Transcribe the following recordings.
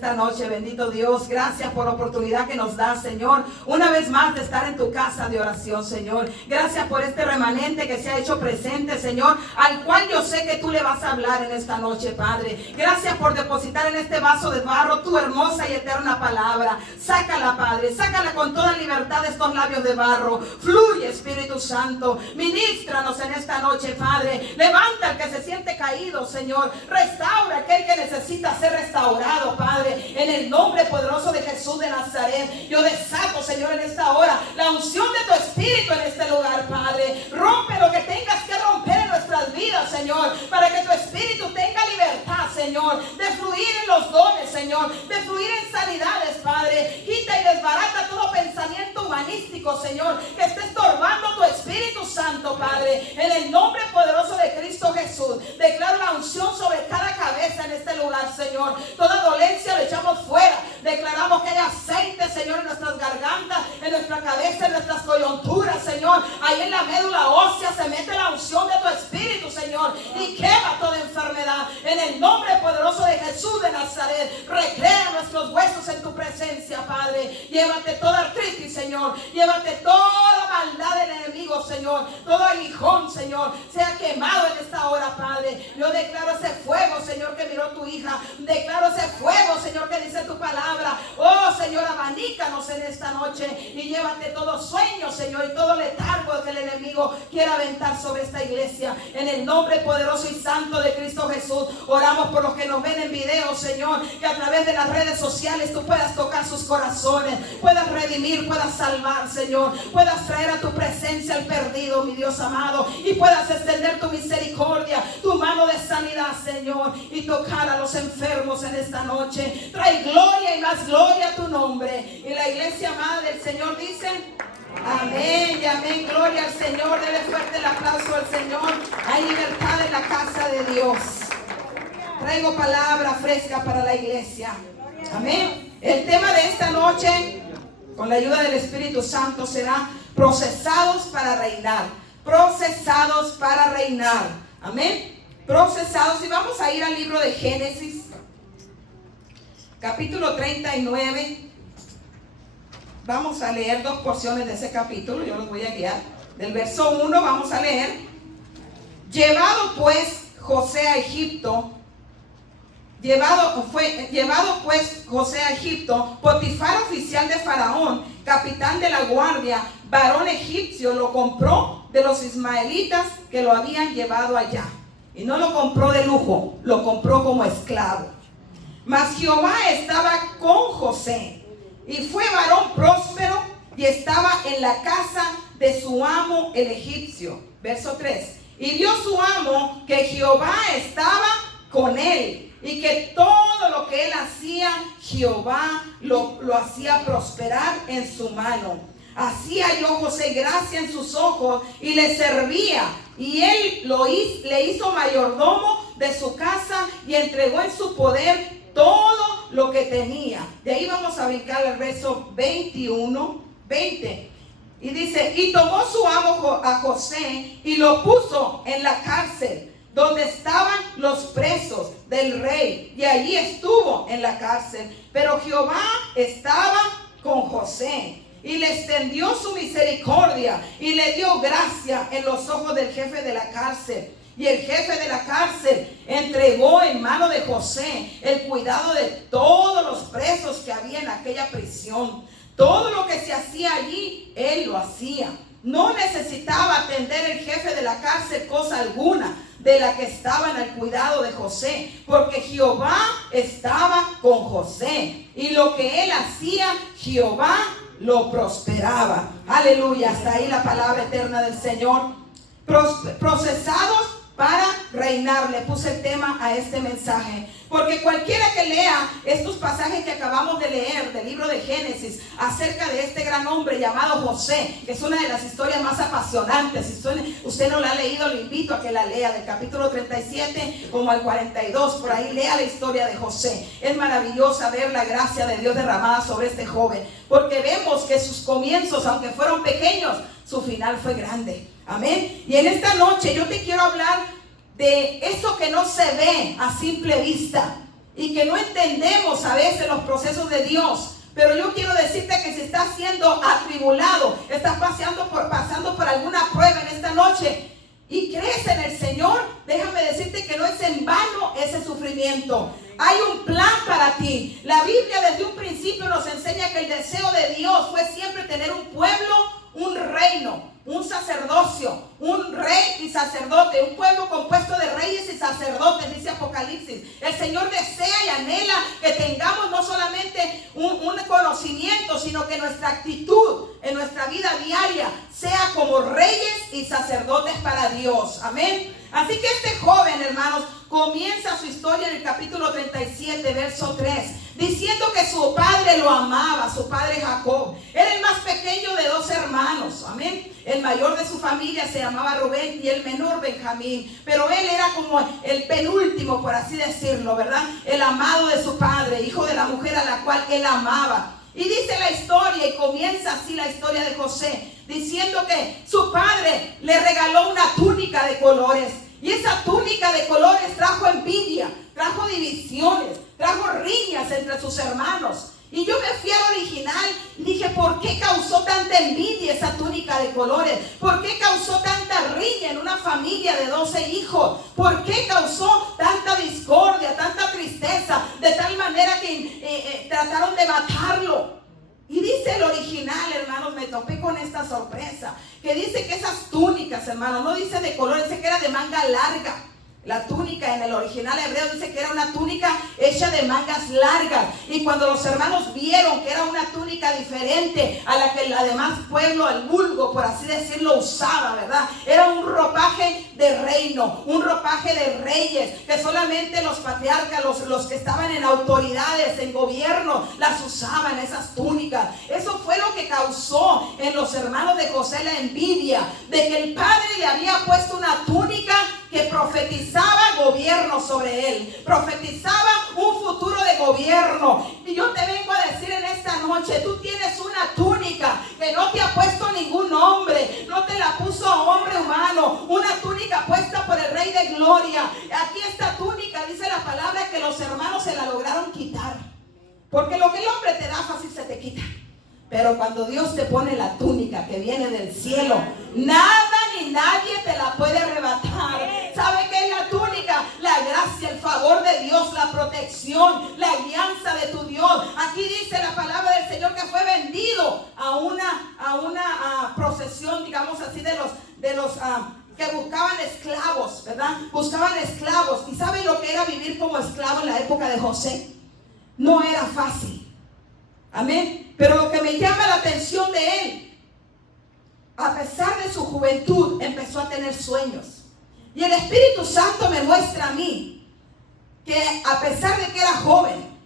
Esta noche, bendito Dios, gracias por la oportunidad que nos da, Señor, una vez más de estar en tu casa de oración, Señor. Gracias por este remanente que se ha hecho presente, Señor, al cual yo sé que tú le vas a hablar en esta noche, Padre. Gracias por depositar en este vaso de barro tu hermosa y eterna palabra. Sácala, Padre, sácala con toda libertad de estos labios de barro. Fluye, Espíritu Santo, ministranos en esta noche, Padre. Levanta al que se siente caído, Señor. Restaura a aquel que necesita ser restaurado, Padre. En el nombre poderoso de Jesús de Nazaret, yo desato, Señor, en esta hora la unción de tu Espíritu en este lugar, Padre. Rompe lo que tengas que romper en nuestras vidas, Señor, para que tu Espíritu tenga libertad, Señor, de fluir en los dones, Señor, de fluir en sanidades, Padre. Quita y desbarata todo pensamiento humanístico, Señor, que esté estorbando tu Espíritu Santo, Padre. En el nombre poderoso de Cristo Jesús, declaro la unción sobre cada cabeza en este lugar, Señor. Toda dolencia lo echamos fuera. Declaramos que hay aceite, Señor, en nuestras gargantas, en nuestra cabeza, en nuestras coyunturas, Señor. Ahí en la médula ósea se mete la unción de tu Espíritu, Señor, y quema toda enfermedad. En el nombre poderoso de Jesús de Nazaret, recrea nuestros huesos en tu presencia, Padre. Llévate toda artritis, Señor. Llévate toda maldad del enemigo, Señor. Todo aguijón, Señor, sea quemado en esta hora, Padre. Yo declaro ese fuego, Señor, que miró tu hija. Declaro ese fuego, Señor, que dice tu palabra. Oh, Señor, abanícanos en esta noche y llévate todo sueño, Señor, y todo letargo que el enemigo quiera aventar sobre esta iglesia. En el nombre poderoso y santo de Cristo Jesús, oramos por los que nos ven en video, Señor, que a través de las redes sociales tú puedas tocar sus corazones, puedas redimir, puedas salvar, Señor, puedas traer a tu presencia al perdido, mi Dios amado, y puedas extender tu misericordia, tu mano de sanidad, Señor, y tocar a los enfermos en esta noche. Trae gloria y más gloria a tu nombre. Y la iglesia amada del Señor dice: amén y amén. Gloria al Señor. Dele fuerte el aplauso al Señor. Hay libertad en la casa de Dios. Traigo palabra fresca para la iglesia. Amén. El tema de esta noche, con la ayuda del Espíritu Santo, será procesados para reinar. Procesados para reinar. Amén. Procesados. Y vamos a ir al libro de Génesis, capítulo 39. Vamos a leer dos porciones de ese capítulo. Yo los voy a guiar. Del verso 1 vamos a leer: llevado pues José a Egipto, Potifar, oficial de Faraón, capitán de la guardia, varón egipcio, lo compró de los ismaelitas que lo habían llevado allá. Y no lo compró de lujo, lo compró como esclavo. Mas Jehová estaba con José, y fue varón próspero, y estaba en la casa de su amo el egipcio. Verso 3. Y vio su amo que Jehová estaba con él, y que todo lo que él hacía, Jehová lo hacía prosperar en su mano. Así halló José gracia en sus ojos, y le servía, y él le hizo mayordomo de su casa, y entregó en su poder todo lo que tenía. De ahí vamos a brincar al verso 20. Y dice: y tomó su amo a José, y lo puso en la cárcel, donde estaban los presos del rey, y allí estuvo en la cárcel. Pero Jehová estaba con José, y le extendió su misericordia, y le dio gracia en los ojos del jefe de la cárcel. Y el jefe de la cárcel entregó en mano de José el cuidado de todos los presos que había en aquella prisión. Todo lo que se hacía allí, él lo hacía. No necesitaba atender el jefe de la cárcel cosa alguna de la que estaban al cuidado de José, porque Jehová estaba con José, y lo que él hacía, Jehová lo prosperaba. Aleluya. Hasta ahí la palabra eterna del Señor. Procesados para reinar. Le puse el tema a este mensaje, porque cualquiera que lea estos pasajes que acabamos de leer del libro de Génesis acerca de este gran hombre llamado José, que es una de las historias más apasionantes. Si usted no la ha leído, le invito a que la lea, del capítulo 37 como al 42, por ahí lea la historia de José. Es maravillosa ver la gracia de Dios derramada sobre este joven, porque vemos que sus comienzos, aunque fueron pequeños, su final fue grande. Amén. Y en esta noche yo te quiero hablar de eso que no se ve a simple vista, y que no entendemos a veces los procesos de Dios. Pero yo quiero decirte que si estás siendo atribulado, estás pasando por alguna prueba en esta noche y crees en el Señor, déjame decirte que no es en vano ese sufrimiento. Hay un plan para ti. La Biblia desde un principio nos enseña que el deseo de Dios fue siempre tener un pueblo, un reino, un sacerdocio, un rey y sacerdote, un pueblo compuesto de reyes y sacerdotes, dice Apocalipsis. El Señor desea y anhela que tengamos no solamente un conocimiento, sino que nuestra actitud en nuestra vida diaria sea como reyes y sacerdotes para Dios. Amén. Así que este joven, hermanos, comienza su historia en el capítulo 37, verso 3, diciendo que su padre lo amaba, su padre Jacob. Era el más pequeño de 2 hermanos, amén. El mayor de su familia se llamaba Rubén y el menor Benjamín. Pero él era como el penúltimo, por así decirlo, ¿verdad? El amado de su padre, hijo de la mujer a la cual él amaba. Y dice la historia, y comienza así la historia de José, diciendo que su padre le regaló una túnica de colores. Y esa túnica de colores trajo envidia, trajo divisiones, trajo riñas entre sus hermanos. Y yo me fui al original y dije, ¿por qué causó tanta envidia esa túnica de colores? ¿Por qué causó tanta riña en una familia de 12 hijos? ¿Por qué causó tanta discordia, tanta tristeza, de tal manera que trataron de matarlo? Y dice el original, hermanos, me topé con esta sorpresa, que dice que esas túnicas, hermanos, no dice de color, dice que era de manga larga. La túnica en el original hebreo dice que era una túnica hecha de mangas largas. Y cuando los hermanos vieron que era una túnica diferente a la que el demás pueblo, el vulgo, por así decirlo, usaba, ¿verdad? Era un ropaje de reino, un ropaje de reyes, que solamente los patriarcas, los que estaban en autoridades, en gobierno, las usaban, esas túnicas. Eso fue lo que causó en los hermanos de José la envidia, de que el padre le había puesto una túnica que profetizaba gobierno sobre él, profetizaba un futuro de gobierno. Y yo te vengo a decir en esta noche, tú tienes una túnica que no te ha puesto ningún hombre, no te la puso hombre humano, una túnica puesta por el Rey de Gloria. Aquí esta túnica, dice la palabra, que los hermanos se la lograron quitar, porque lo que el hombre te da fácil se te quita. Pero cuando Dios te pone la túnica que viene del cielo, nada ni nadie te la puede arrebatar. ¿Sabe qué es la túnica? La gracia, el favor de Dios, la protección, la guianza de tu Dios. Aquí dice la palabra del Señor que fue vendido a una procesión, digamos así, de los que buscaban esclavos, ¿verdad? Buscaban esclavos. ¿Y saben lo que era vivir como esclavo en la época de José? No era fácil. Amén. Pero lo que me llama la atención de él, a pesar de su juventud, empezó a tener sueños. Y el Espíritu Santo me muestra a mí que a pesar de que era joven,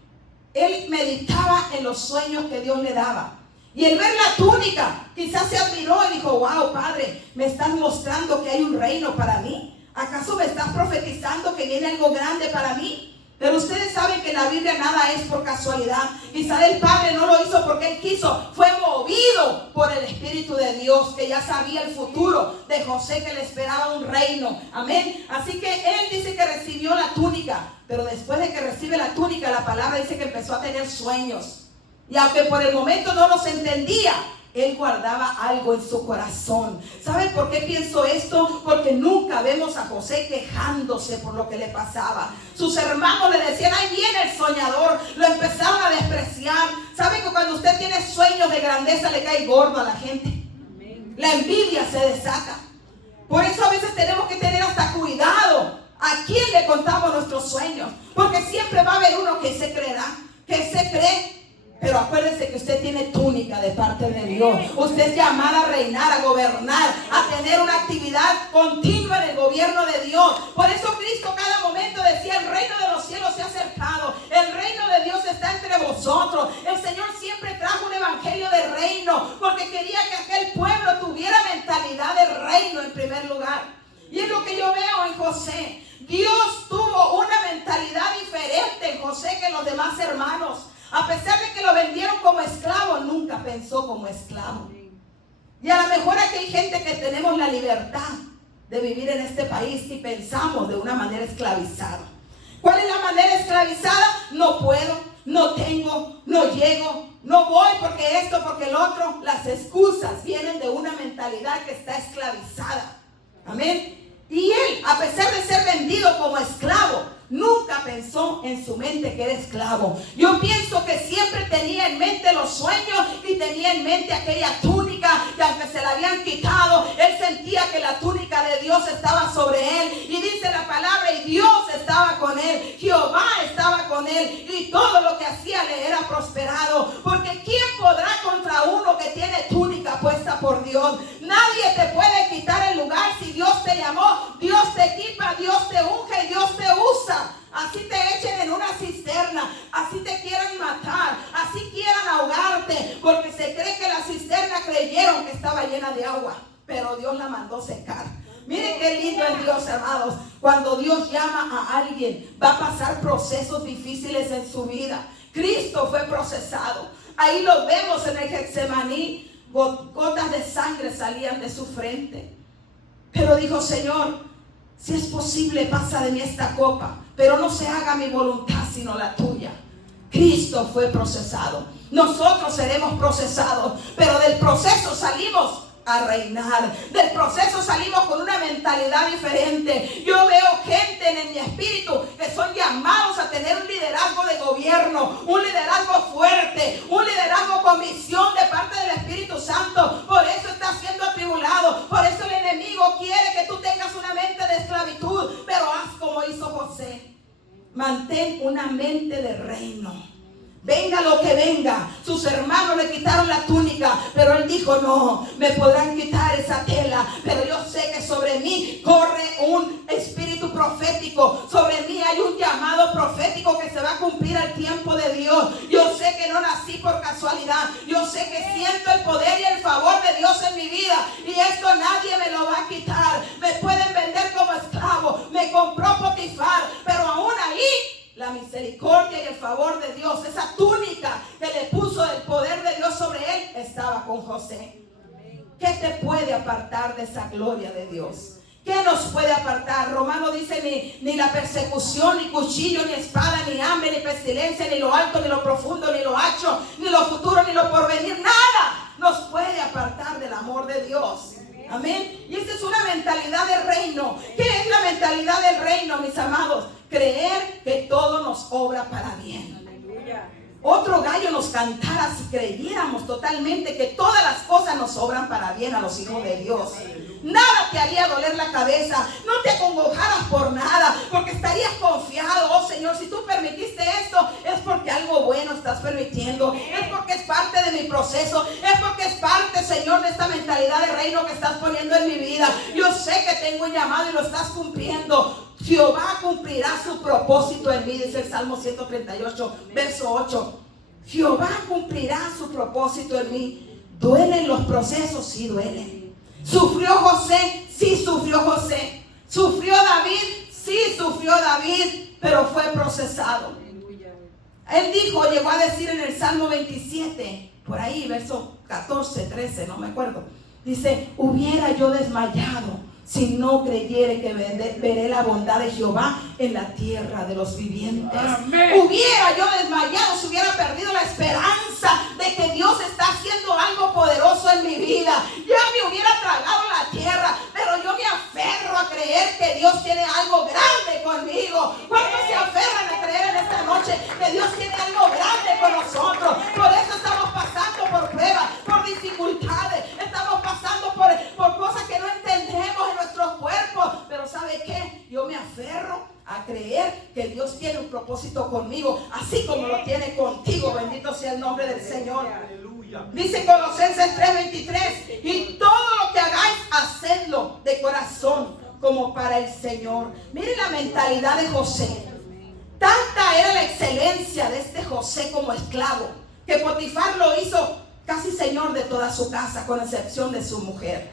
él meditaba en los sueños que Dios le daba. Y el ver la túnica, quizás se admiró y dijo, wow, Padre, me estás mostrando que hay un reino para mí. ¿Acaso me estás profetizando que viene algo grande para mí? Pero ustedes saben que en la Biblia nada es por casualidad. Quizás el Padre no lo hizo porque Él quiso. Fue movido por el Espíritu de Dios, que ya sabía el futuro de José, que le esperaba un reino. Amén. Así que Él dice que recibió la túnica. Pero después de que recibe la túnica, la palabra dice que empezó a tener sueños. Y aunque por el momento no los entendía, él guardaba algo en su corazón. ¿Saben por qué pienso esto? Porque nunca vemos a José quejándose por lo que le pasaba. Sus hermanos le decían, ahí viene el soñador. Lo empezaron a despreciar. ¿Saben que cuando usted tiene sueños de grandeza le cae gordo a la gente? Amén. La envidia se desata. Por eso a veces tenemos que tener hasta cuidado a quién le contamos nuestros sueños. Porque siempre va a haber uno que se creerá, que se cree. Pero acuérdese que usted tiene túnica de parte de Dios. Usted es llamada a reinar, a gobernar, a tener una actividad continua en el gobierno de Dios. Por eso Cristo cada momento decía, el reino de los cielos se ha acercado. El reino de Dios está entre vosotros. El Señor siempre trajo un evangelio de reino, porque quería que aquel pueblo tuviera mentalidad de reino en primer lugar. Y es lo que yo veo en José. Dios tuvo una mentalidad diferente en José que los demás hermanos. A pesar de que lo vendieron como esclavo, nunca pensó como esclavo. Y a lo mejor aquí hay gente que tenemos la libertad de vivir en este país y pensamos de una manera esclavizada. ¿Cuál es la manera esclavizada? No puedo, no tengo, no llego, no voy porque esto, porque el otro. Las excusas vienen de una mentalidad que está esclavizada. Amén. Y él, a pesar de ser vendido como esclavo, nunca pensó en su mente que era esclavo. Yo pienso que siempre tenía en mente los sueños y tenía en mente aquella túnica que aunque se la habían quitado, él sentía que la túnica de Dios estaba sobre él. Y dice la palabra, y Dios estaba con él, Jehová estaba con él, y todo lo que hacía le era prosperado. Porque ¿quién podrá contra uno que tiene túnica puesta por Dios? Nadie te puede quitar el lugar. Si Dios te llamó, Dios te equipa, Dios te unge y Dios te usa. Así te echen en una cisterna, así te quieran matar, así quieran ahogarte, porque se cree que la cisterna creyeron que estaba llena de agua, pero Dios la mandó secar. Miren qué lindo es Dios, amados. Cuando Dios llama a alguien, va a pasar procesos difíciles en su vida. Cristo fue procesado. Ahí lo vemos en el Getsemaní. Gotas de sangre salían de su frente. Pero dijo, Señor, si es posible, pasa de mí esta copa, pero no se haga mi voluntad sino la tuya. Cristo fue procesado. Nosotros seremos procesados, pero del proceso salimos a reinar. Del proceso salimos con una mentalidad diferente. Yo veo gente en mi espíritu que son llamados a tener un liderazgo de gobierno, un liderazgo fuerte, un liderazgo con visión de parte del Espíritu Santo. Por eso estás siendo atribulado, por eso el enemigo quiere que tú tengas una mente de esclavitud, pero haz como hizo José. Mantén una mente de reino. Venga lo que venga. Sus hermanos le quitaron la túnica, pero él dijo, no, me podrán quitar esa tela, pero yo sé que sobre mí corre un espíritu profético. Sobre mí hay un llamado profético que se va a cumplir al tiempo de Dios. Yo sé que no nací por casualidad. Yo sé que siento el poder y el favor de Dios en mi vida, y esto nadie me lo va a quitar. Me pueden vender como esclavo, me compró Potifar, pero aún ahí la misericordia y el favor de Dios, esa túnica que le puso el poder de Dios sobre él, estaba con José. ¿Qué te puede apartar de esa gloria de Dios? ¿Qué nos puede apartar? Romano dice, ni la persecución, ni cuchillo, ni espada, ni hambre, ni pestilencia, ni lo alto, ni lo profundo, ni lo ancho, ni lo futuro, ni lo porvenir, nada nos puede apartar del amor de Dios. Amén. Y esta es una mentalidad de reino. ¿Qué es la mentalidad del reino, mis amados? Creer que todo nos obra para bien. Aleluya. Otro gallo nos cantara si creyéramos totalmente que todas las cosas nos obran para bien a los hijos de Dios. Nada te haría doler la cabeza, no te acongojaras por nada, porque estarías confiado. Oh Señor, si tú permitiste esto, es porque algo bueno estás permitiendo, es porque es parte de mi proceso, es porque es parte, Señor, de esta mentalidad de reino que estás poniendo en mi vida. Yo sé que tengo un llamado y lo estás cumpliendo. Jehová cumplirá su propósito en mí, dice el Salmo 138, verso 8. Jehová cumplirá su propósito en mí. ¿Duelen los procesos? Sí, duelen. ¿Sufrió José? Sí, sufrió José. ¿Sufrió David? Sí, sufrió David, pero fue procesado. Él dijo, llegó a decir en el Salmo 27, por ahí, verso 14, 13, no me acuerdo. Dice, hubiera yo desmayado si no creyere que veré la bondad de Jehová en la tierra de los vivientes. Amén. Hubiera yo desmayado si hubiera perdido la esperanza de que Dios está haciendo algo poderoso en mi vida. Ya me hubiera tragado la tierra, pero yo me aferro a creer que Dios tiene algo grande conmigo. ¿Cuántos se aferran a creer en esta noche que Dios tiene algo grande con nosotros? Por eso estamos pasando por pruebas, por dificultades, estamos pasando por cosas que no entendemos en nuestros cuerpos, pero ¿sabe qué? Yo me aferro a creer que Dios tiene un propósito conmigo, así como lo tiene contigo. Bendito sea el nombre del Señor. Dice Colosenses 3:23, y todo lo que hagáis, hacedlo de corazón como para el Señor. Miren la mentalidad de José. Tanta era la excelencia de este José como esclavo, que Potifar lo hizo casi señor de toda su casa, con excepción de su mujer.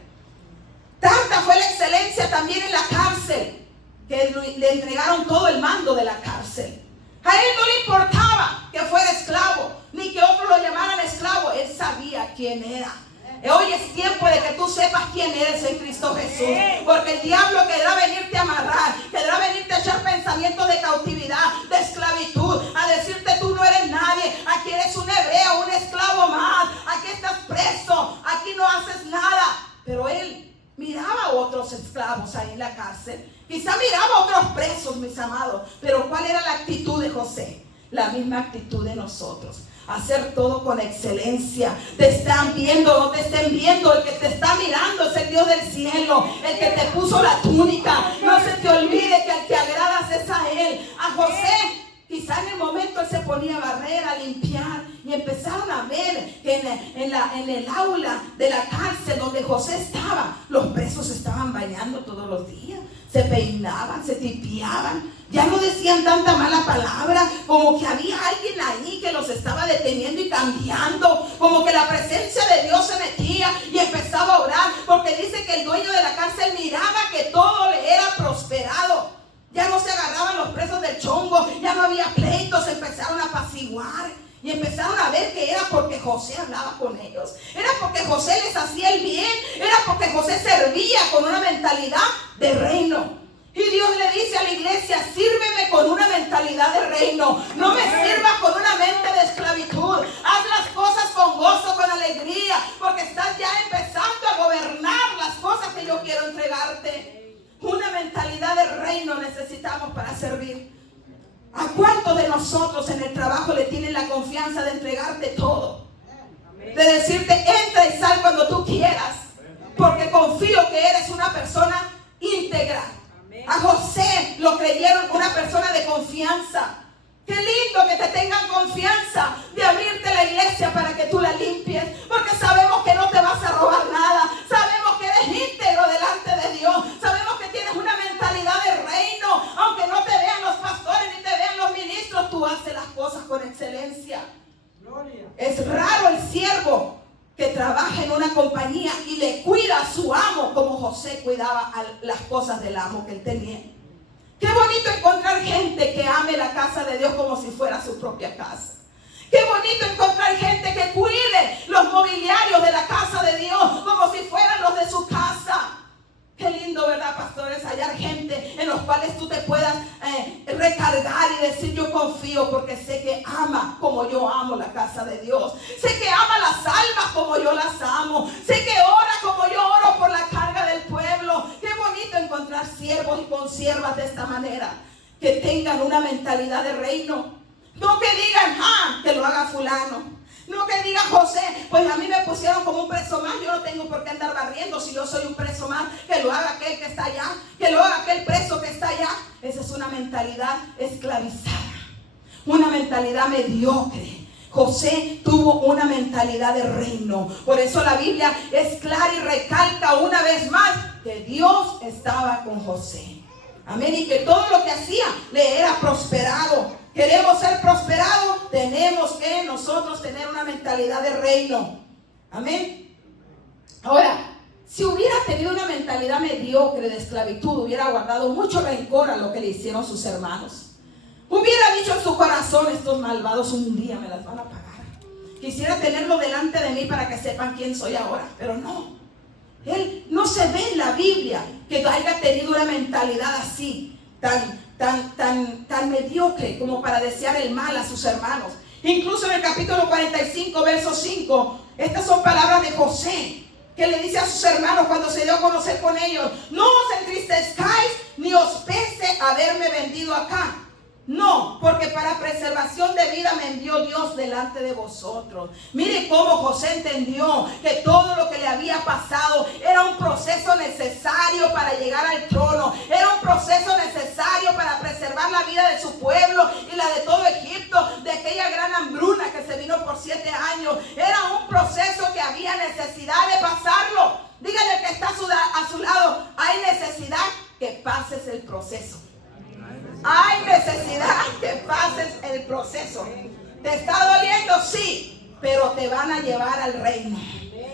Tanta fue la excelencia también en la cárcel, que le entregaron todo el mando de la cárcel. A él no le importaba que fuera esclavo, ni que otros lo llamaran esclavo. Él sabía quién era. Hoy es tiempo de que tú sepas quién eres en Cristo Jesús, porque el diablo querrá venirte a amarrar, querrá venirte a echar pensamientos pensamientos de cautividad, de esclavitud, a decirte tú no eres nadie, aquí eres un hebreo, un esclavo más, aquí estás preso, aquí no haces nada. Pero él miraba a otros esclavos ahí en la cárcel, quizá miraba a otros presos, mis amados, pero ¿cuál era la actitud de José? La misma actitud de nosotros. Hacer todo con excelencia. Te están viendo, no te estén viendo. El que te está mirando es el Dios del cielo, el que te puso la túnica. No se te olvide que al que agradas es a Él. A José, quizá en el momento él se ponía a barrer, a limpiar, y empezaron a ver que en el aula de la cárcel donde José estaba, los presos estaban bañando todos los días, se peinaban, se tipiaban, ya no decían tanta mala palabra, como que había alguien ahí que los estaba deteniendo y cambiando, como que la presencia de Dios se metía y empezaba a orar, porque dice que el dueño de la cárcel miraba que todo le era prosperado. Ya no se agarraban los presos del chongo, ya no había pleitos, se empezaron a apaciguar y empezaron a ver que era porque José hablaba con ellos, era porque José les hacía el bien, era porque José servía con una mentalidad de reino. Y Dios le dice a la iglesia: sírveme con una mentalidad de reino, no me sirvas con una mente de esclavitud. Haz las cosas con gozo, con alegría, porque estás ya empezando a gobernar las cosas que yo quiero entregarte. Una mentalidad de reino necesitamos para servir. ¿A cuántos de nosotros en el trabajo le tienen la confianza de entregarte todo? De decirte: entra y sal cuando tú quieras, porque confío que eres una persona íntegra. A José lo creyeron una persona de confianza. Qué lindo que te tengan confianza de abrirte la iglesia para que tú la limpies, porque sabemos que no te vas a robar nada, sabemos que eres íntegro delante de Dios, sabemos que tienes una mentalidad de reino. Aunque no te vean los pastores ni te vean los ministros, tú haces las cosas con excelencia. Gloria. Es raro el siervo que trabaja en una compañía y le cuida a su amo como José cuidaba a las cosas del amo que él tenía. Qué bonito encontrar gente que ame la casa de Dios como si fuera su propia casa. Qué bonito encontrar gente que cuide los mobiliarios de la casa de Dios como si fueran los de su casa. Qué lindo, ¿verdad, pastores? Hallar gente en los cuales tú te puedas recargar y decir: yo confío porque sé que ama como yo amo la casa de Dios. Sé que ama las almas como yo las amo. Sé que ora como yo oro por la carga del pueblo. Qué bonito encontrar siervos y consiervas de esta manera, que tengan una mentalidad de reino. No que digan: que lo haga fulano. No que diga José: pues a mí me pusieron como un preso más, yo no tengo por qué andar barriendo si yo soy un preso más. Que lo haga aquel que está allá, que lo haga aquel preso que está allá. Esa es una mentalidad esclavizada, una mentalidad mediocre. José tuvo una mentalidad de reino. Por eso la Biblia es clara y recalca una vez más que Dios estaba con José. Amén. Y que todo lo que hacía le era prosperado. Queremos ser prosperados, tenemos que nosotros tener una mentalidad de reino. Amén. Ahora, si hubiera tenido una mentalidad mediocre de esclavitud, hubiera guardado mucho rencor a lo que le hicieron sus hermanos. Hubiera dicho en su corazón: estos malvados un día me las van a pagar. Quisiera tenerlo delante de mí para que sepan quién soy ahora. Pero no. Él no se ve en la Biblia que haya tenido una mentalidad así, tan mediocre como para desear el mal a sus hermanos. Incluso en el capítulo 45, verso 5, estas son palabras de José, que le dice a sus hermanos cuando se dio a conocer con ellos: no os entristezcáis ni os pese haberme vendido acá. No, porque para preservación de vida me envió Dios delante de vosotros. Mire cómo José entendió que todo lo que le había pasado era un proceso necesario para llegar al trono. Era un proceso necesario para preservar la vida de su pueblo y la de todo Egipto, de aquella gran hambruna que se vino por 7 años. Era un proceso que había necesidad de pasarlo. Dígale al que está a su lado: hay necesidad que pases el proceso. Hay necesidad que pases el proceso. ¿Te está doliendo? Sí, pero te van a llevar al reino.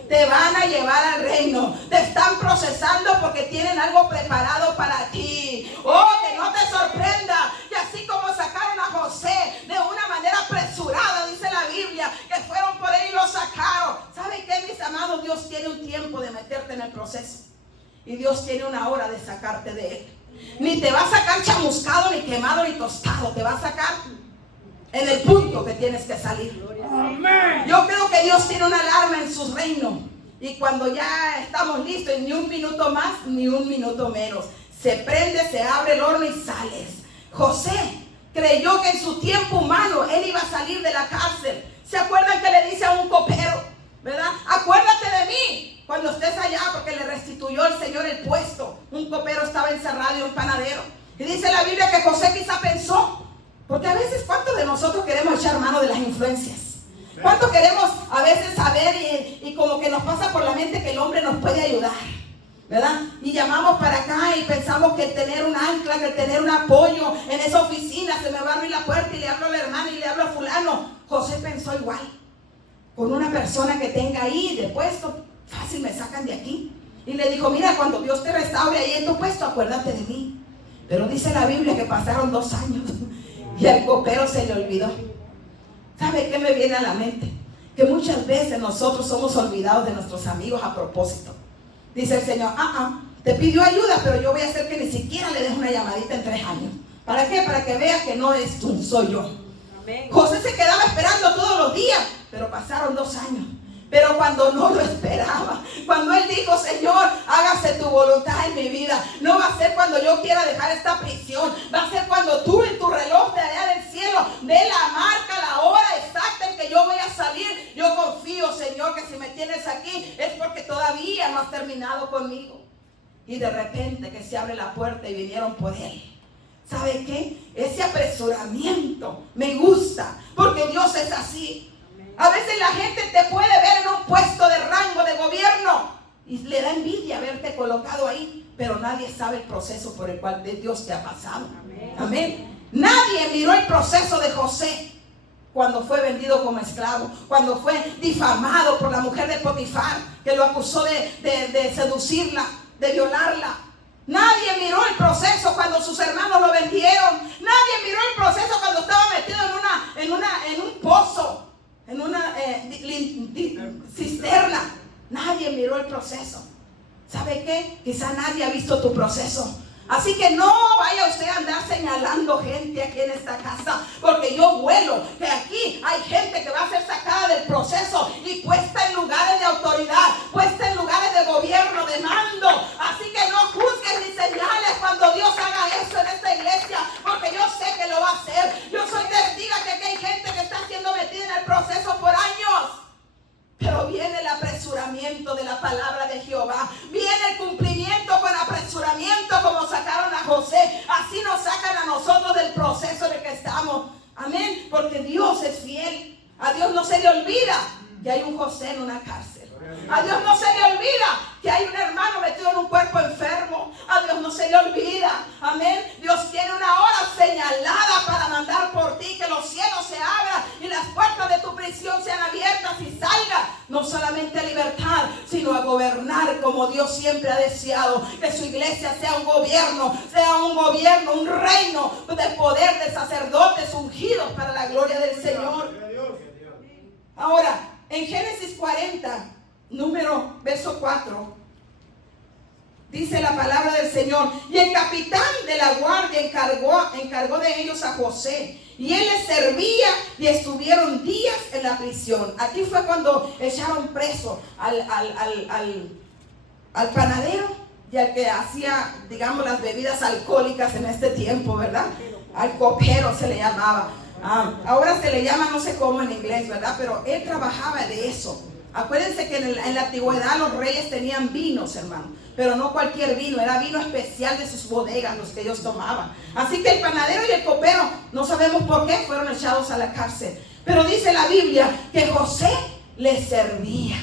Te van a llevar al reino. Te están procesando porque tienen algo preparado para ti. Oh, que no te sorprenda que así como sacaron a José de una manera apresurada, dice la Biblia, que fueron por él y lo sacaron. ¿Saben qué, mis amados? Dios tiene un tiempo de meterte en el proceso. Y Dios tiene una hora de sacarte de él. Ni te va a sacar chamuscado, ni quemado, ni tostado. Te va a sacar en el punto que tienes que salir. Yo creo que Dios tiene una alarma en su reino. Y cuando ya estamos listos, ni un minuto más, ni un minuto menos, se prende, se abre el horno y sales. José creyó que en su tiempo humano él iba a salir de la cárcel. ¿Se acuerdan que le dice a un copero, verdad? Acuérdate de mí cuando estés allá, porque le restituyó el Señor el puesto. Un copero estaba encerrado y un panadero. Y dice la Biblia que José quizá pensó, porque a veces ¿cuántos de nosotros queremos echar mano de las influencias? ¿Cuánto queremos a veces saber y como que nos pasa por la mente que el hombre nos puede ayudar? ¿Verdad? Y llamamos para acá y pensamos que el tener un ancla, que el tener un apoyo en esa oficina, se me va a abrir la puerta y le hablo al hermano y le hablo a fulano. José pensó igual. Con una persona que tenga ahí de puesto, fácil me sacan de aquí. Y le dijo, mira, cuando Dios te restaure ahí en tu puesto, acuérdate de mí. Pero dice la Biblia que pasaron 2 años y al copero se le olvidó. ¿Sabe qué me viene a la mente? Que muchas veces nosotros somos olvidados de nuestros amigos a propósito. Dice el Señor, te pidió ayuda, pero yo voy a hacer que ni siquiera le des una llamadita en 3 años. ¿Para qué? Para que veas que no es tú, soy yo. Amén. José se quedaba esperando todos los días, pero pasaron 2 años. Pero cuando no lo esperaba, cuando él dijo, Señor, hágase tu voluntad en mi vida, no va a ser cuando yo quiera dejar esta prisión, va a ser cuando tú en tu reloj de allá del cielo dé la marca, la hora exacta en que yo voy a salir. Yo confío, Señor, que si me tienes aquí es porque todavía no has terminado conmigo. Y de repente que se abre la puerta y vinieron por él. ¿Sabe qué? Ese apresuramiento me gusta, porque Dios es así. A veces la gente te puede ver en un puesto de rango de gobierno y le da envidia verte colocado ahí, pero nadie sabe el proceso por el cual Dios te ha pasado. Amén. Amén. Nadie miró el proceso de José cuando fue vendido como esclavo, cuando fue difamado por la mujer de Potifar, que lo acusó de seducirla, de violarla. Nadie miró el proceso cuando sus hermanos lo vendieron. Nadie miró el proceso cuando estaba metido en un pozo, en una cisterna. Nadie miró el proceso. ¿Sabe qué? Quizá nadie ha visto tu proceso. Así que no vaya usted a andar señalando gente aquí en esta casa, porque yo huelo que aquí hay gente que va a ser sacada del proceso y puesta en lugares de autoridad, puesta en lugares de gobierno, de mando. Así que no juzgues ni señales cuando Dios haga eso en esta iglesia, porque yo sé que lo va a hacer. Yo soy testiga que aquí hay gente que está siendo metida en el proceso por años. Pero viene el apresuramiento de la palabra de Jehová. Viene el cumplimiento con apresuramiento, como sacaron a José. Así nos sacan a nosotros del proceso en el que estamos. Amén. Porque Dios es fiel. A Dios no se le olvida que hay un José en una cárcel. A Dios no se le olvida que hay un hermano metido en un cuerpo enfermo. A Dios no se le olvida. Amén. Dios tiene una hora señalada para mandar por ti, que los cielos se abran y las puertas de tu prisión sean abiertas y salgas no solamente a libertad, sino a gobernar como Dios siempre ha deseado. Que su iglesia sea un gobierno, un reino de poder, de sacerdotes ungidos para la gloria del Señor. Ahora, en Génesis 40, verso 4, dice la palabra del Señor: y el capitán de la guardia encargó de ellos a José, y él les servía, y estuvieron días en la prisión. Aquí fue cuando echaron preso al panadero y al que hacía, digamos, las bebidas alcohólicas en este tiempo, ¿verdad? Al copero se le llamaba. Ahora se le llama no sé cómo en inglés, ¿verdad? Pero él trabajaba de eso. Acuérdense que en la antigüedad los reyes tenían vinos, hermano, pero no cualquier vino, era vino especial de sus bodegas los que ellos tomaban. Así que el panadero y el copero, no sabemos por qué, fueron echados a la cárcel. Pero dice la Biblia que José les servía.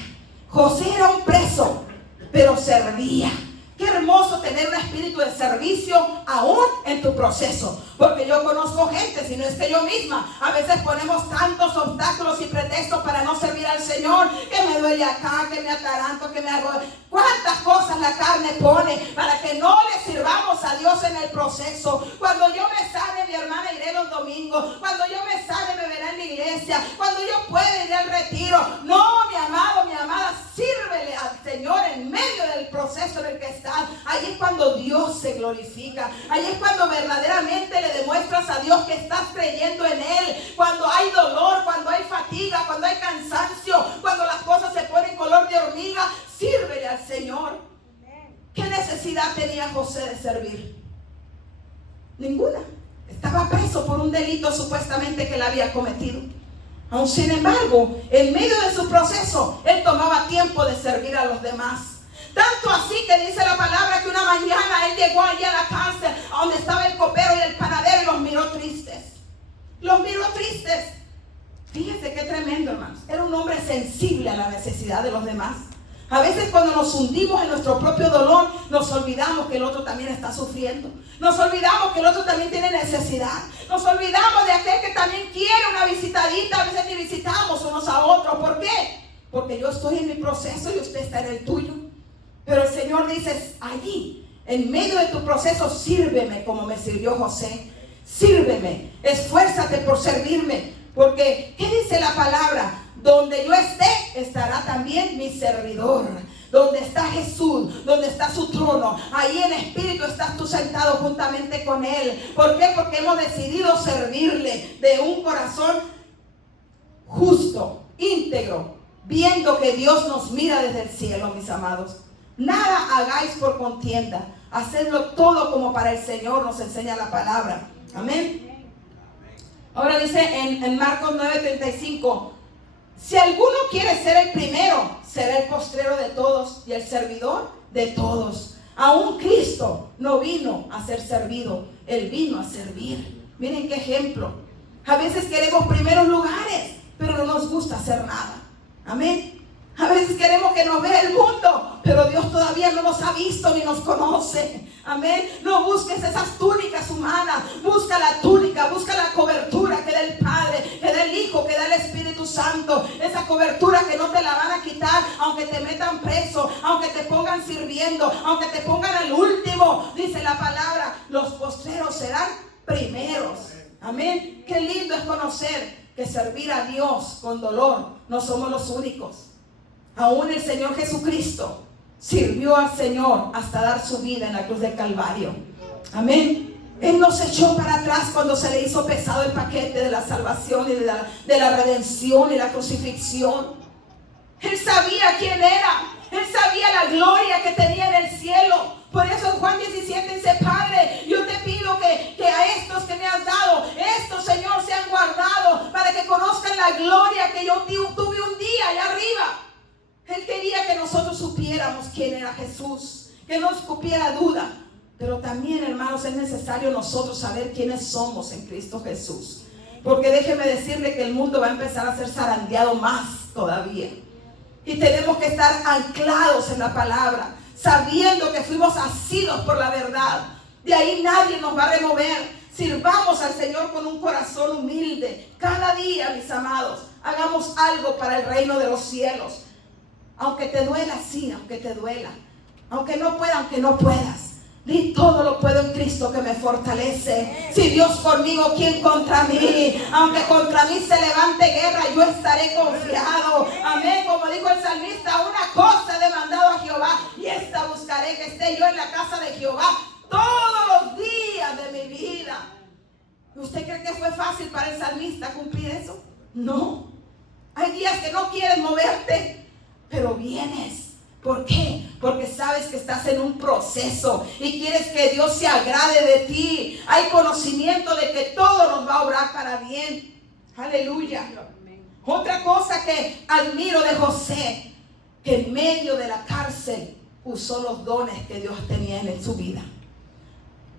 José era un preso, pero servía. Qué hermoso tener un espíritu de servicio aún en tu proceso. Porque yo conozco gente, si no es que yo misma, a veces ponemos tantos obstáculos y pretextos para no servir al Señor, que me duele acá, que me ataranto, que me hago... ¿Cuántas cosas la carne pone para que no le sirvamos a Dios en el proceso? Cuando yo me sane, mi hermana, iré los domingos. Cuando yo me sane, me verá en la iglesia. Cuando yo pueda, iré al retiro. No, mi amado, mi amada, sírvele al Señor en medio del proceso en el que estás. Ahí es cuando Dios se glorifica. glorifica. Ahí es cuando verdaderamente le demuestras a Dios que estás creyendo en Él. Cuando hay dolor, cuando hay fatiga, cuando hay cansancio, cuando las cosas se ponen color de hormiga, sírvele al Señor. ¿Qué necesidad tenía José de servir? Ninguna. Estaba preso por un delito supuestamente que él había cometido. Aún sin embargo, en medio de su proceso, él tomaba tiempo de servir a los demás. Tanto así que dice la palabra que una mañana él llegó allí a la cárcel, a donde estaba el copero y el panadero, y los miró tristes. Los miró tristes. Fíjense qué tremendo, hermanos. Era un hombre sensible a la necesidad de los demás. A veces cuando nos hundimos en nuestro propio dolor, nos olvidamos que el otro también está sufriendo. Nos olvidamos que el otro también tiene necesidad. Nos olvidamos de aquel que también quiere una visitadita. A veces ni visitamos unos a otros. ¿Por qué? Porque yo estoy en mi proceso y usted está en el tuyo. Pero el Señor dice, allí, en medio de tu proceso, sírveme como me sirvió José. Sírveme, esfuérzate por servirme. Porque, ¿qué dice la palabra? Donde yo esté, estará también mi servidor. Donde está Jesús, donde está su trono, ahí en espíritu estás tú sentado juntamente con Él. ¿Por qué? Porque hemos decidido servirle de un corazón justo, íntegro, viendo que Dios nos mira desde el cielo, mis amados. Nada hagáis por contienda, hacedlo todo como para el Señor, nos enseña la palabra. Amén. Ahora dice en Marcos 9:35, si alguno quiere ser el primero, será el postrero de todos y el servidor de todos. Aún Cristo no vino a ser servido, Él vino a servir. Miren qué ejemplo. A veces queremos primeros lugares, pero no nos gusta hacer nada. Amén. A veces queremos que nos vea el mundo, pero Dios todavía no nos ha visto ni nos conoce. Amén. No busques esas túnicas humanas. Busca la túnica, busca la cobertura que da el Padre, que da el Hijo, que da el Espíritu Santo. Esa cobertura que no te la van a quitar, aunque te metan preso, aunque te pongan sirviendo, aunque te pongan al último. Dice la palabra, los postreros serán primeros. Amén. Qué lindo es conocer que servir a Dios con dolor no somos los únicos. Aún el Señor Jesucristo sirvió al Señor hasta dar su vida en la cruz del Calvario. Amén. Él no se echó para atrás cuando se le hizo pesado el paquete de la salvación y de la redención y la crucifixión. Él sabía quién era. Él sabía la gloria que tenía en el cielo. Por eso en Juan 17 dice, Padre, yo te pido que a estos que me has dado, estos, Señor, sean guardados para que conozcan la gloria que yo tuve un día allá arriba. Él quería que nosotros supiéramos quién era Jesús, que no nos cupiera duda. Pero también, hermanos, es necesario nosotros saber quiénes somos en Cristo Jesús. Porque déjeme decirle que el mundo va a empezar a ser zarandeado más todavía. Y tenemos que estar anclados en la palabra, sabiendo que fuimos asidos por la verdad. De ahí nadie nos va a remover. Sirvamos al Señor con un corazón humilde. Cada día, mis amados, hagamos algo para el reino de los cielos. Aunque te duela, sí, aunque te duela. Aunque no pueda, aunque no puedas. Ni todo lo puedo en Cristo que me fortalece. Si Dios conmigo, ¿quién contra mí? Aunque contra mí se levante guerra, yo estaré confiado. Amén. Como dijo el salmista, una cosa he demandado a Jehová, y esta buscaré, que esté yo en la casa de Jehová todos los días de mi vida. ¿Usted cree que fue fácil para el salmista cumplir eso? No. Hay días que no quieres moverte, pero vienes. ¿Por qué? Porque sabes que estás en un proceso y quieres que Dios se agrade de ti. Hay conocimiento de que todo nos va a obrar para bien. Aleluya. Otra cosa que admiro de José, que en medio de la cárcel usó los dones que Dios tenía en su vida.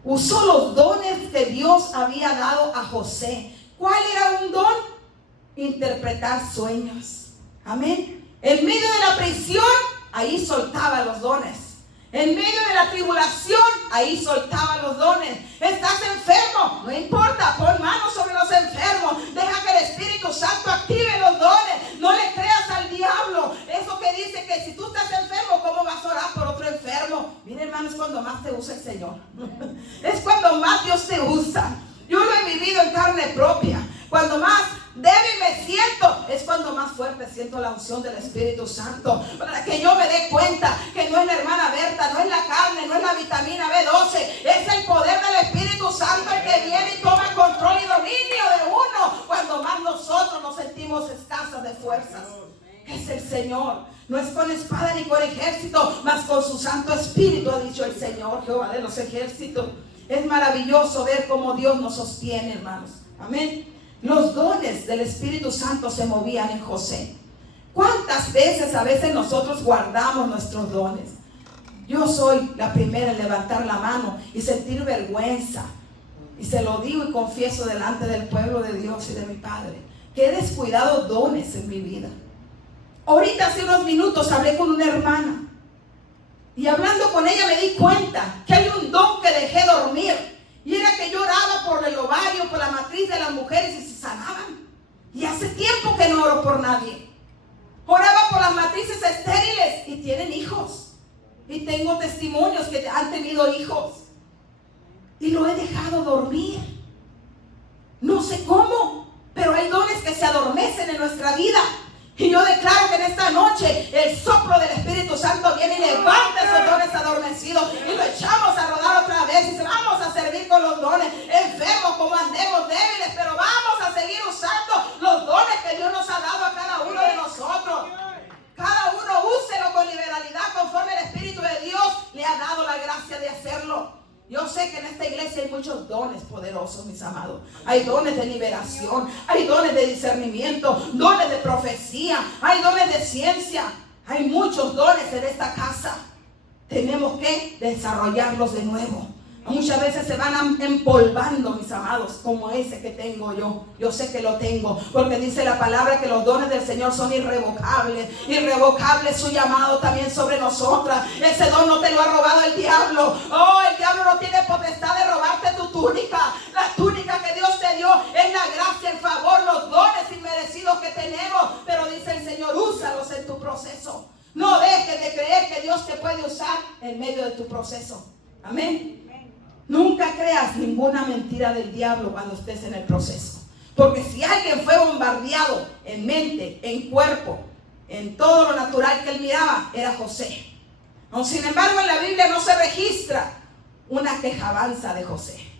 Usó los dones que Dios había dado a José. ¿Cuál era un don? Interpretar sueños. Amén. En medio de la prisión, ahí soltaba los dones. En medio de la tribulación, ahí soltaba los dones. ¿Estás enfermo? No importa, pon manos sobre los enfermos. Deja que el Espíritu Santo active los dones. No le creas al diablo. Eso que dice que si tú estás enfermo, ¿cómo vas a orar por otro enfermo? Mira, hermano, es cuando más te usa el Señor. Es cuando más Dios te usa. Yo lo he vivido en carne propia. Cuando más débil me siento, es cuando más fuerte siento la unción del Espíritu Santo, para que yo me dé cuenta que no es la hermana Berta, no es la carne, no es la vitamina B12, es fuerzas. Es el Señor. No es con espada ni con ejército, mas con su Santo Espíritu, ha dicho el Señor, Jehová de los ejércitos. Es maravilloso ver cómo Dios nos sostiene, hermanos. Amén. Los dones del Espíritu Santo se movían en José. ¿Cuántas veces a veces nosotros guardamos nuestros dones? Yo soy la primera en levantar la mano y sentir vergüenza. Y se lo digo y confieso delante del pueblo de Dios y de mi Padre, que he descuidado dones en mi vida. Ahorita hace unos minutos hablé con una hermana. Y hablando con ella me di cuenta que hay un don que dejé dormir. Y era que yo oraba por el ovario, por la matriz de las mujeres y se sanaban. Y hace tiempo que no oro por nadie. Oraba por las matrices estériles y tienen hijos. Y tengo testimonios que han tenido hijos. Y lo he dejado dormir. No sé cómo, pero hay dones que se adormecen en nuestra vida. Y yo declaro que en esta noche el soplo del Espíritu Santo viene y levanta esos dones adormecidos y lo echamos a rodar otra vez y vamos a servir con los dones, enfermos como andemos, débiles, pero vamos a seguir usando los dones que Dios nos ha dado a cada uno de nosotros. Cada uno úselo con liberalidad conforme el Espíritu de Dios le ha dado la gracia de hacerlo. Yo sé que en esta iglesia hay muchos dones poderosos, mis amados. Hay dones de liberación, hay dones de discernimiento, dones de profecía, hay dones de ciencia. Hay muchos dones en esta casa. Tenemos que desarrollarlos de nuevo. Muchas veces se van empolvando, mis amados, como ese que tengo yo. Yo sé que lo tengo, porque dice la palabra que los dones del Señor son irrevocables. Irrevocable es su llamado también sobre nosotras. Ese don no te lo ha robado el diablo. Oh, el diablo no tiene potestad de robarte tu túnica. La túnica que Dios te dio es la gracia, el favor, los dones inmerecidos que tenemos. Pero dice el Señor, úsalos en tu proceso. No dejes de creer que Dios te puede usar en medio de tu proceso. Amén. Nunca creas ninguna mentira del diablo cuando estés en el proceso. Porque si alguien fue bombardeado en mente, en cuerpo, en todo lo natural que él miraba, era José. No, sin embargo, en la Biblia no se registra una quejabanza de José.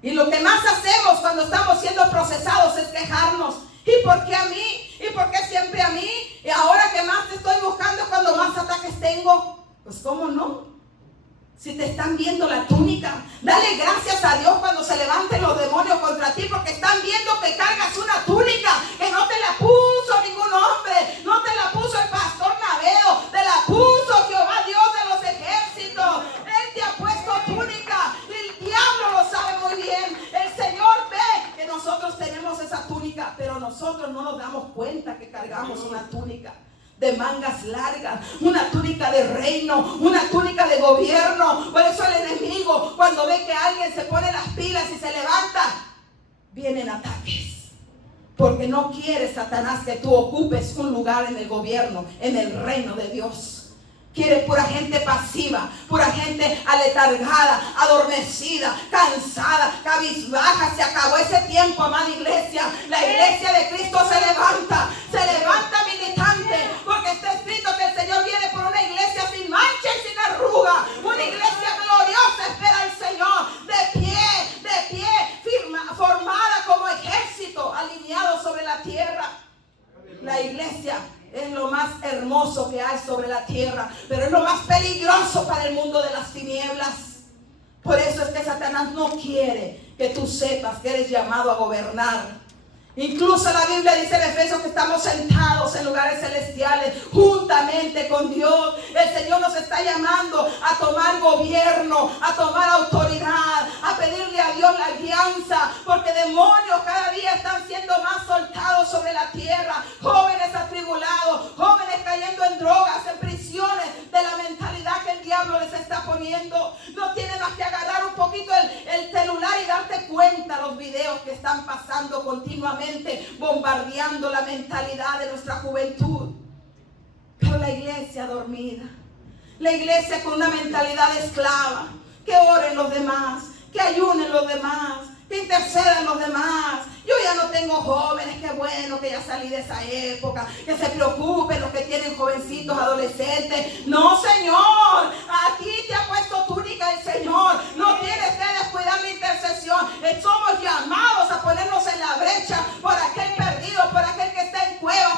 Y lo que más hacemos cuando estamos siendo procesados es quejarnos. ¿Y por qué a mí? ¿Y por qué siempre a mí? Y ahora que más te estoy buscando cuando más ataques tengo. Pues ¿cómo no? Si te están viendo la túnica, dale gracias a Dios cuando se levanten los demonios contra ti, porque están viendo que cargas una túnica que no te la puso ningún hombre, no te la puso el pastor Naveo, te la puso Jehová Dios de los ejércitos. Él te ha puesto túnica y el diablo lo sabe muy bien. El Señor ve que nosotros tenemos esa túnica, pero nosotros no nos damos cuenta que cargamos una túnica de mangas largas, una túnica de reino, una túnica de gobierno. Por eso el enemigo, cuando ve que alguien se pone las pilas y se levanta, vienen ataques. Porque no quiere Satanás que tú ocupes un lugar en el gobierno, en el reino de Dios. Quiere pura gente pasiva, pura gente aletargada, adormecida, cansada, cabizbaja. Se acabó ese tiempo, amada iglesia. La iglesia de Cristo se levanta militante, porque está escrito que el Señor viene por una iglesia sin mancha y sin arruga, una iglesia gloriosa espera al Señor, de pie, firma, formada como ejército, alineado sobre la tierra. La iglesia es lo más hermoso que hay sobre la tierra, pero es lo más peligroso para el mundo de las tinieblas. Por eso es que Satanás no quiere que tú sepas que eres llamado a gobernar. Incluso la Biblia dice en Efesios que estamos sentados en lugares celestiales juntamente con Dios. El Señor nos está llamando a tomar gobierno, a tomar autoridad, a pedirle a Dios la guianza, porque demonios cada día están siendo más soltados sobre la tierra. Jóvenes atribulados, jóvenes cayendo en drogas, en prisiones de la mentalidad que el diablo les está poniendo. No tienen más que agarrar un poquito el celular y darte cuenta los videos que están pasando continuamente, bombardeando la mentalidad de nuestra juventud. Pero la iglesia dormida, la iglesia con una mentalidad esclava, que oren los demás, que ayunen los demás, que intercedan los demás. Yo ya no tengo jóvenes, qué bueno que ya salí de esa época, que se preocupen los que tienen jovencitos, adolescentes. No, Señor, aquí te ha puesto túnica el Señor. No tienes que descuidar la intercesión. Somos llamados a ponernos en la brecha por aquel perdido, por aquel que está en cuevas,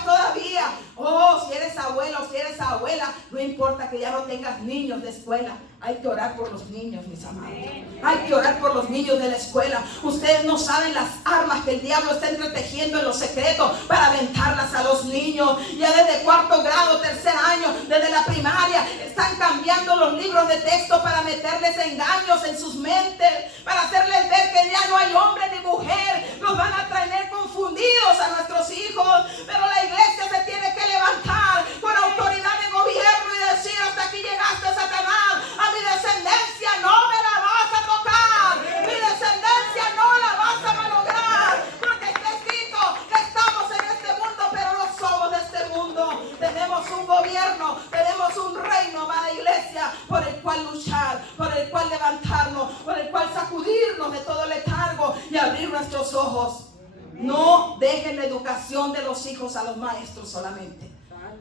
hasta que ya no tengas niños de escuela. Hay que orar por los niños, mis amados. Hay que orar por los niños de la escuela. Ustedes no saben las armas que el diablo está entretejiendo en los secretos para aventarlas a los niños. Ya desde cuarto grado, tercer año, desde la primaria, están cambiando los libros de texto para meterles engaños en sus mentes, para hacerles ver que ya no hay hombre ni mujer. Los van a traer confundidos a nuestros hijos. Pero la iglesia se tiene que levantar con autoridad de gobierno y decir: hasta aquí llegaste, Satanás. A mi descendencia no me la vas a tocar. Mi descendencia no la vas a malograr. Porque está escrito que estamos en este mundo, pero no somos de este mundo. Tenemos un gobierno, tenemos un reino, amada iglesia, por el cual luchar, por el cual levantarnos, por el cual sacudirnos de todo letargo y abrir nuestros ojos. No dejen la educación de los hijos a los maestros solamente.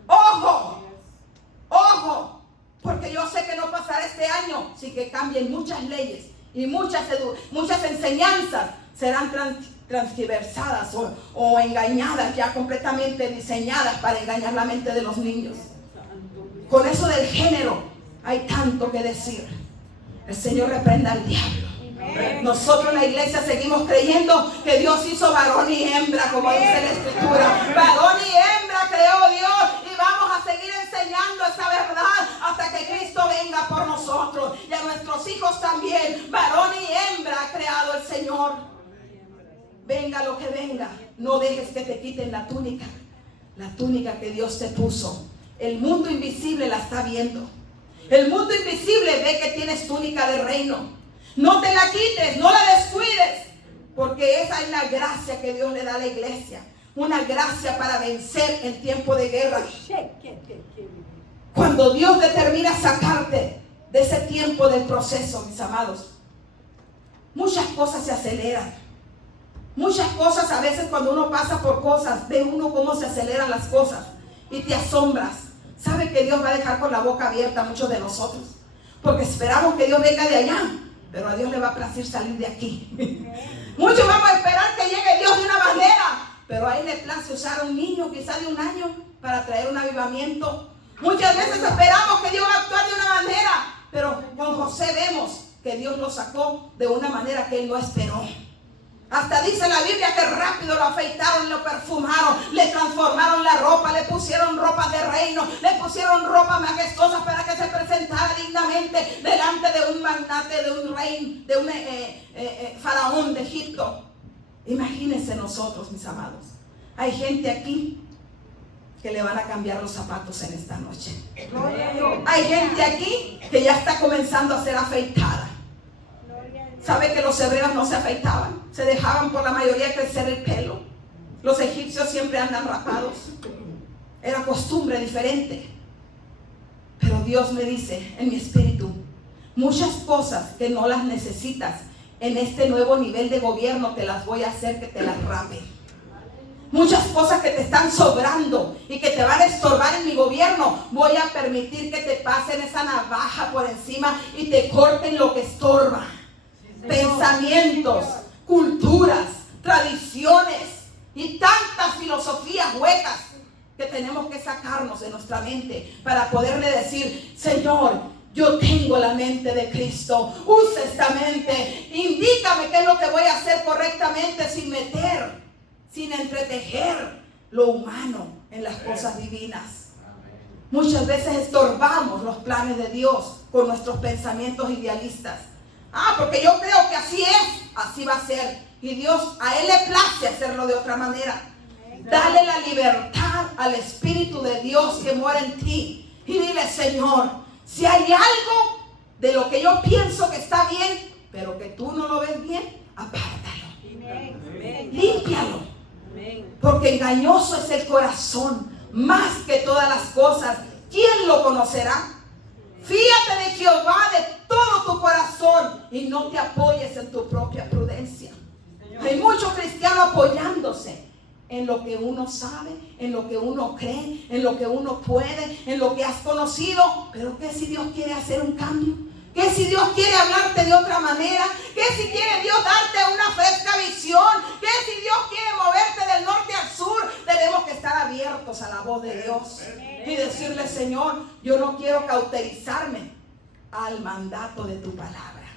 ¡Ojo! ¡Ojo! Porque yo sé que no pasará este año sin que cambien muchas leyes y muchas enseñanzas serán transgiversadas o engañadas, ya completamente diseñadas para engañar la mente de los niños. Con eso del género hay tanto que decir. El Señor reprenda al diablo. Nosotros en la iglesia seguimos creyendo que Dios hizo varón y hembra, como dice la Escritura. Varón y hembra creó Dios, y vamos a seguir enseñando esa verdad hasta que Cristo venga por nosotros, y a nuestros hijos también. Varón y hembra ha creado el Señor. Venga lo que venga, no dejes que te quiten la túnica que Dios te puso. El mundo invisible la está viendo. El mundo invisible ve que tienes túnica de reino. No te la quites, no la descuides, porque esa es la gracia que Dios le da a la iglesia. Una gracia para vencer en tiempo de guerra. Cuando Dios determina sacarte de ese tiempo del proceso, mis amados, muchas cosas se aceleran. Muchas cosas, a veces cuando uno pasa por cosas, ve uno cómo se aceleran las cosas y te asombras. Sabe que Dios va a dejar con la boca abierta a muchos de nosotros, porque esperamos que Dios venga de allá, pero a Dios le va a placer salir de aquí. Muchos vamos a esperar que llegue Dios de una manera, pero a Él le place usar a un niño quizá de 1 año para traer un avivamiento. Muchas veces esperamos que Dios va a actuar de una manera, pero con José vemos que Dios lo sacó de una manera que él no esperó. Hasta dice la Biblia que rápido lo afeitaron, lo perfumaron, le transformaron la ropa, le pusieron ropa de reino, le pusieron ropa majestuosa para que se presentara dignamente delante de un magnate, de un rey, de un faraón de Egipto. Imagínense nosotros, mis amados. Hay gente aquí que le van a cambiar los zapatos en esta noche. Hay gente aquí que ya está comenzando a ser afeitada. ¿Sabe que los hebreos no se afeitaban? Se dejaban por la mayoría crecer el pelo. Los egipcios siempre andan rapados. Era costumbre diferente. Pero Dios me dice en mi espíritu, muchas cosas que no las necesitas en este nuevo nivel de gobierno, te las voy a hacer que te las rapen. Muchas cosas que te están sobrando y que te van a estorbar en mi gobierno, voy a permitir que te pasen esa navaja por encima y te corten lo que estorba. Pensamientos, culturas, tradiciones y tantas filosofías huecas que tenemos que sacarnos de nuestra mente para poderle decir, Señor, yo tengo la mente de Cristo, usa esta mente, indícame qué es lo que voy a hacer correctamente sin meter, sin entretejer lo humano en las cosas divinas. Muchas veces estorbamos los planes de Dios con nuestros pensamientos idealistas. Porque yo creo que así es, así va a ser. Y Dios, a Él le place hacerlo de otra manera. Dale la libertad al Espíritu de Dios que mora en ti. Y dile, Señor, si hay algo de lo que yo pienso que está bien, pero que tú no lo ves bien, apártalo. Límpialo. Porque engañoso es el corazón, más que todas las cosas. ¿Quién lo conocerá? Fíjate de Jehová de todo tu corazón y no te apoyes en tu propia prudencia. Hay muchos cristianos apoyándose en lo que uno sabe, en lo que uno cree, en lo que uno puede, en lo que has conocido. Pero ¿qué si Dios quiere hacer un cambio? ¿Qué si Dios quiere hablarte de otra manera? ¿Qué si quiere Dios darte una fresca visión? ¿Qué si Dios quiere moverte del norte al sur? Tenemos que estar abiertos a la voz de Dios y decirle: Señor, yo no quiero cauterizarme al mandato de tu palabra.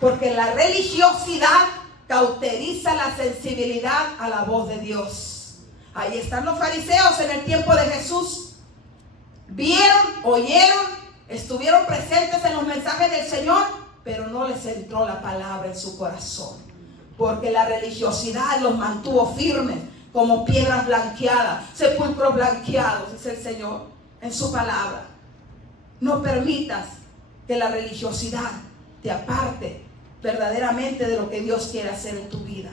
Porque la religiosidad cauteriza la sensibilidad a la voz de Dios. Ahí están los fariseos en el tiempo de Jesús. Vieron, oyeron, estuvieron presentes en los mensajes del Señor, pero no les entró la palabra en su corazón. Porque la religiosidad los mantuvo firmes como piedras blanqueadas, sepulcros blanqueados, dice el Señor en su palabra. No permitas que la religiosidad te aparte verdaderamente de lo que Dios quiere hacer en tu vida.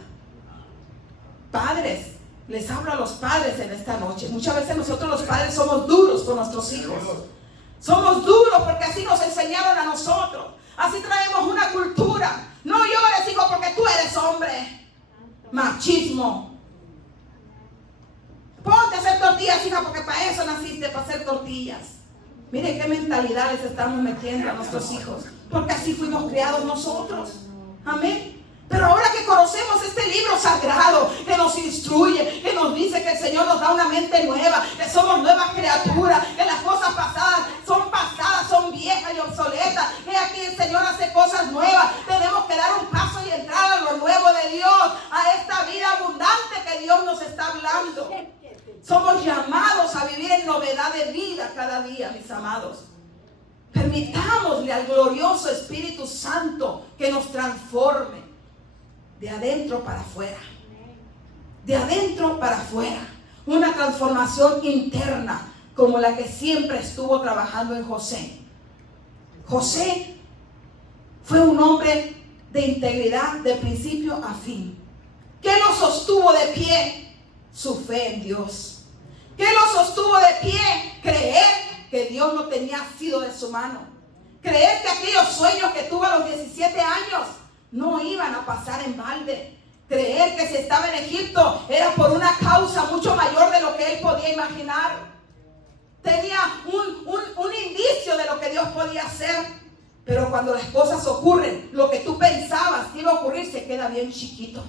Padres, les hablo a los padres en esta noche. Muchas veces nosotros los padres somos duros con nuestros hijos. Somos duros porque así nos enseñaron a nosotros. Así traemos una cultura. No llores, hijo, porque tú eres hombre. Machismo. Ponte a hacer tortillas, hija, porque para eso naciste, para hacer tortillas. Miren qué mentalidad les estamos metiendo a nuestros hijos, porque así fuimos criados nosotros. Amén. Pero ahora que conocemos este libro sagrado que nos instruye, que nos dice que el Señor nos da una mente nueva, que somos nuevas criaturas, que las cosas pasadas, son viejas y obsoletas, que aquí el Señor hace cosas nuevas, tenemos que dar un paso y entrar a lo nuevo de Dios, a esta vida abundante que Dios nos está hablando. Somos llamados a vivir en novedad de vida cada día, mis amados. Permitámosle al glorioso Espíritu Santo que nos transforme de adentro para afuera. De adentro para afuera. Una transformación interna como la que siempre estuvo trabajando en José. José fue un hombre de integridad de principio a fin. ¿Qué lo sostuvo de pie? Su fe en Dios. ¿Qué lo sostuvo de pie? Creer que Dios no tenía asido de su mano. Creer que aquellos sueños que tuvo a los 17 años no iban a pasar en balde. Creer que si estaba en Egipto era por una causa mucho mayor de lo que él podía imaginar. Tenía un indicio de lo que Dios podía hacer. Pero cuando las cosas ocurren, lo que tú pensabas que iba a ocurrir se queda bien chiquito.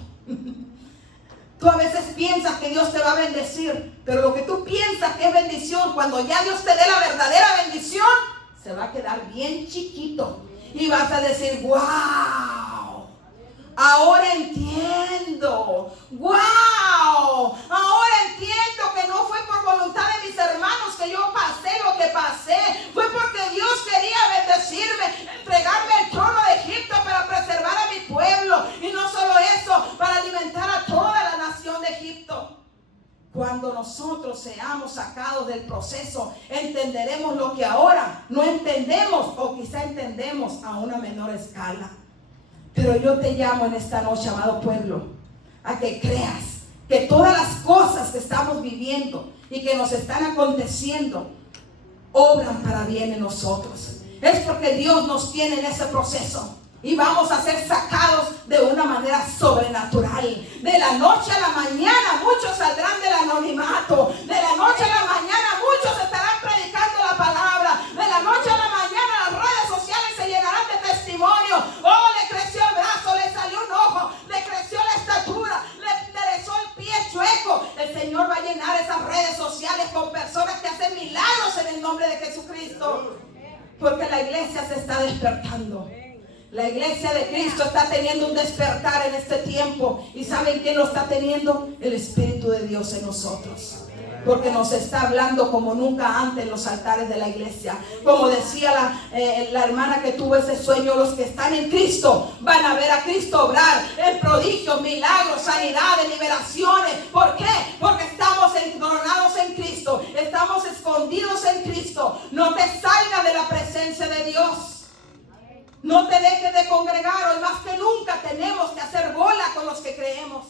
Tú a veces piensas que Dios te va a bendecir, pero lo que tú piensas que es bendición, cuando ya Dios te dé la verdadera bendición, se va a quedar bien chiquito. Y vas a decir: ¡wow! Ahora entiendo. ¡Wow! Ahora entiendo que no fue por voluntad de mis hermanos que yo pasé lo que pasé. Fue porque Dios quería bendecirme, entregarme el trono de Egipto para preservar a mi pueblo. Y no solo eso, para alimentar a toda la nación de Egipto. Cuando nosotros seamos sacados del proceso, entenderemos lo que ahora no entendemos, o quizá entendemos a una menor escala. Pero yo te llamo en esta noche, amado pueblo, a que creas que todas las cosas que estamos viviendo y que nos están aconteciendo obran para bien en nosotros. Es porque Dios nos tiene en ese proceso. Y vamos a ser sacados de una manera sobrenatural. De la noche a la mañana muchos saldrán del anonimato. De la noche a la mañana muchos estarán predicando la palabra. De la noche a la mañana las redes sociales se llenarán de testimonio. Oh, le creció el brazo, le salió un ojo, le creció la estatura, le enderezó el pie chueco. El Señor va a llenar esas redes sociales con personas que hacen milagros en el nombre de Jesucristo. Porque la iglesia se está despertando. La iglesia de Cristo está teniendo un despertar en este tiempo. ¿Y saben quién lo está teniendo? El Espíritu de Dios en nosotros. Porque nos está hablando como nunca antes en los altares de la iglesia. Como decía la hermana que tuvo ese sueño, los que están en Cristo van a ver a Cristo obrar en prodigios, milagros, sanidades, liberaciones. ¿Por qué? Porque estamos encoronados en Cristo. Estamos escondidos en Cristo. No te salgas de la presencia de Dios. No te dejes de congregar. Hoy más que nunca tenemos que hacer bola con los que creemos.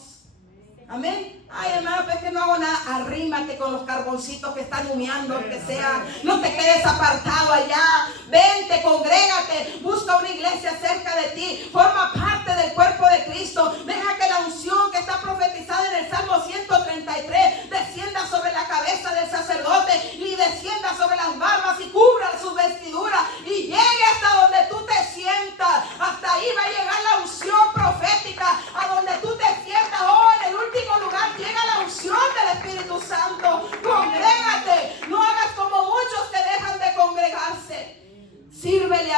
Amén. Ay, hermano, pues que no hago nada. Arrímate con los carboncitos que están humeando, aunque sea. No te quedes apartado allá. Vente, congrégate. Busca una iglesia cerca de ti. Forma parte del cuerpo de Cristo. Deja que la unción que está profetizada en el Salmo 133 descienda sobre la cabeza del sacerdote y descienda sobre las barbas y cubra sus vestiduras y llegue hasta donde tú te sientas. Hasta ahí va a llegar la unción profética. A donde tú te sientas. Oh, en el último lugar llega la unción del Espíritu Santo.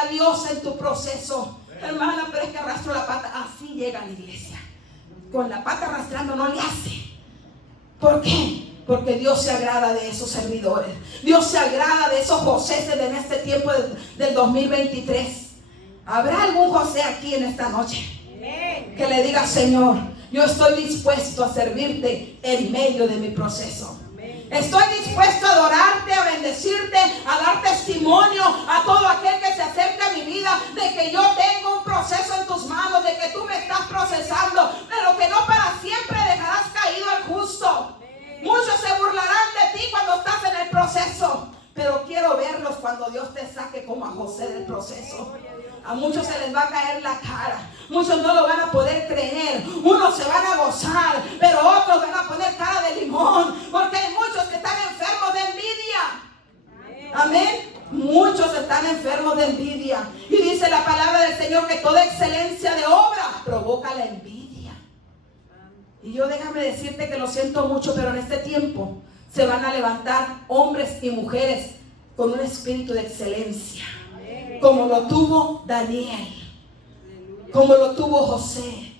Dios en tu proceso. Hermana, pero es que arrastro la pata. Así llega a la iglesia. Con la pata arrastrando no le hace. ¿Por qué? Porque Dios se agrada de esos servidores. Dios se agrada de esos Joséses en este tiempo del 2023. ¿Habrá algún José aquí en esta noche que le diga: Señor, yo estoy dispuesto a servirte en medio de mi proceso? Estoy dispuesto a adorarte, a bendecirte, a dar testimonio a todo aquel que se acerque a mi vida de que yo tengo un proceso en tus manos, de que tú me estás procesando, pero que no para siempre dejarás caído al justo. Muchos se burlarán de ti cuando estás en el proceso, pero quiero verlos cuando Dios te saque como a José del proceso. A muchos se les va a caer la cara, muchos no lo van a poder creer, unos se van a gozar, pero otros van a poner cara de limón, porque hay muchos que están enfermos de envidia. Amén. Muchos están enfermos de envidia. Y dice la palabra del Señor que toda excelencia de obra provoca la envidia. Y yo déjame decirte que lo siento mucho, pero en este tiempo se van a levantar hombres y mujeres con un espíritu de excelencia, como lo tuvo Daniel, como lo tuvo José,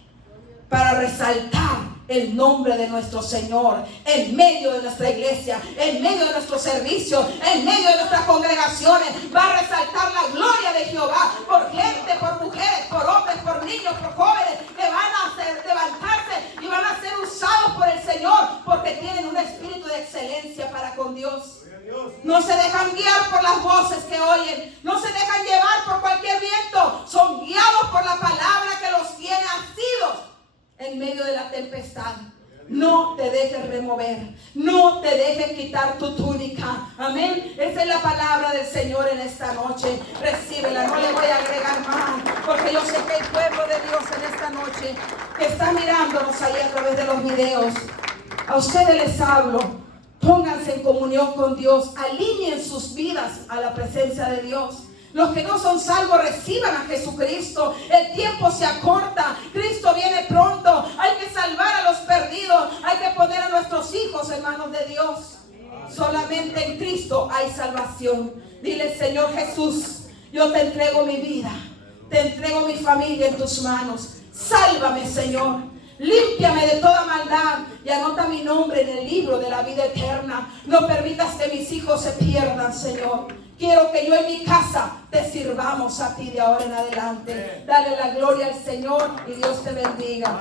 para resaltar el nombre de nuestro Señor en medio de nuestra iglesia, en medio de nuestro servicio, en medio de nuestras congregaciones. Va a resaltar la gloria de Jehová por gente, por mujeres, por hombres, por niños, por jóvenes que van a levantarse y van a ser usados por el Señor porque tienen un espíritu de excelencia para con Dios. No se dejan guiar por las voces que oyen, no se dejan llevar por cualquier viento, son guiados por la palabra que los tiene asidos en medio de la tempestad. No te dejes remover, no te dejes quitar tu túnica. Amén. Esa es la palabra del Señor en esta noche. Recíbela, no le voy a agregar más, porque yo sé que el pueblo de Dios en esta noche que está mirándonos ahí a través de los videos, a ustedes les hablo. Pónganse en comunión con Dios, alineen sus vidas a la presencia de Dios. Los que no son salvos reciban a Jesucristo. El tiempo se acorta, Cristo viene pronto. Hay que salvar a los perdidos, hay que poner a nuestros hijos en manos de Dios. Solamente en Cristo hay salvación. Dile: Señor Jesús, yo te entrego mi vida, te entrego mi familia en tus manos. Sálvame, Señor. Límpiame de toda maldad y anota mi nombre en el libro de la vida eterna. No permitas que mis hijos se pierdan, Señor. Quiero que yo en mi casa te sirvamos a ti de ahora en adelante. Dale la gloria al Señor y Dios te bendiga.